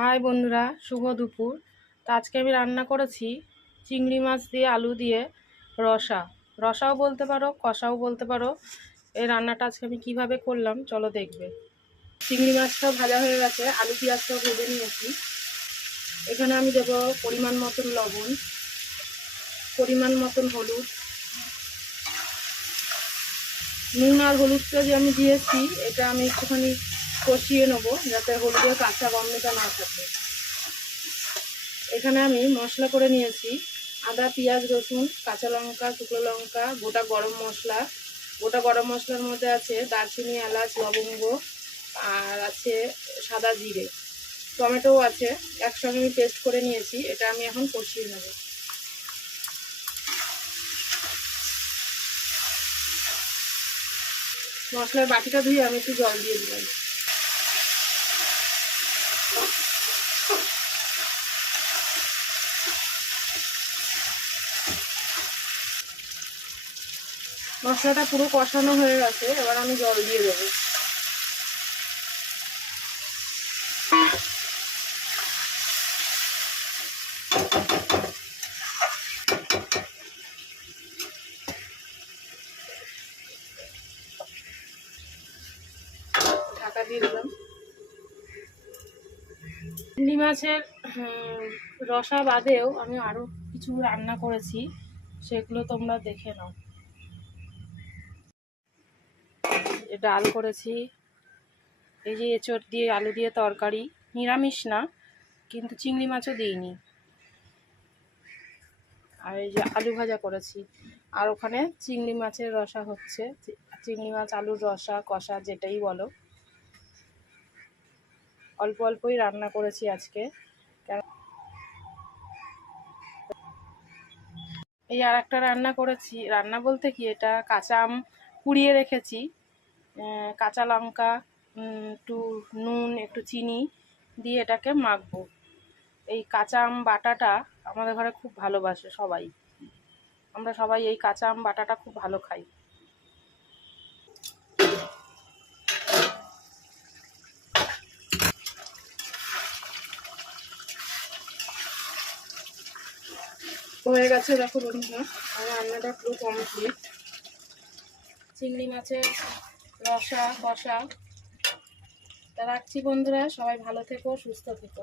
High বন্ধুরা, শুভ দুপুর। তো আজকে আমি রান্না করেছি চিংড়ি মাছ দিয়ে আলু দিয়ে রসাও বলতে পারো, কষাও বলতে পারো। এই রান্নাটা আজকে আমি কিভাবে করলাম চলো দেখবে। চিংড়ি মাছটাও ভাজা হয়ে গেছে, আলু পেঁয়াজটাও ভেজে নিয়েছি। এখানে আমি দেবো পরিমাণ মতন লবণ, পরিমাণ মতন হলুদ, নুন আর হলুদটা যে আমি দিয়েছি এটা আমি একটুখানি কষিয়ে নেবো যাতে হলুদের কাঁচা গন্ধটা না থাকে। এখানে আমি মশলা করে নিয়েছি আদা, পেঁয়াজ, রসুন, কাঁচা লঙ্কা, শুকনো লঙ্কা, গোটা গরম মশলা। গোটা গরম মশলার মধ্যে আছে দারচিনি, এলাচ, লবঙ্গ, আর আছে সাদা জিরে, টমেটোও আছে। একসঙ্গে আমি পেস্ট করে নিয়েছি, এটা আমি এখন কষিয়ে নেব। মশলার বাটিটা ধুয়ে আমি একটু জল দিয়ে দিলাম। মশলাটা পুরো কষানো হয়ে গেছে, এবার আমি জল দিয়ে দেবো। ঢাকা দিয়ে দিলাম। চিংড়ি মাছের রসা বাদেও আমি আরও কিছু রান্না করেছি, সেগুলো তোমরা দেখে নাও। ডাল করেছি, এই যে এঁচোড় দিয়ে আলু দিয়ে তরকারি, নিরামিষ না কিন্তু চিংড়ি মাছও দিইনি। আর এই যে আলু ভাজা করেছি, আর ওখানে চিংড়ি মাছের রসা হচ্ছে, চিংড়ি মাছ আলুর রসা কষা যেটাই বলো। অল্প অল্পই রান্না করেছি আজকে। এই আর একটা রান্না করেছি, রান্না বলতে কি, এটা কাঁচা আম কুড়িয়ে রেখেছি, কাঁচা লঙ্কা, একটু নুন, একটু চিনি দিয়ে এটাকে মাখবো। এই কাঁচা আম বাটাটা আমাদের ঘরে খুব ভালোবাসে সবাই, আমরা সবাই এই কাঁচা আম বাটাটা খুব ভালো খাই। হয়ে গেছে দেখো বন্ধুরা, আমার রান্নাটা পুরো কমপ্লিট। চিংড়ি মাছের রসা কষা। তা রাখছি বন্ধুরা, সবাই ভালো থেকো, সুস্থ থেকো।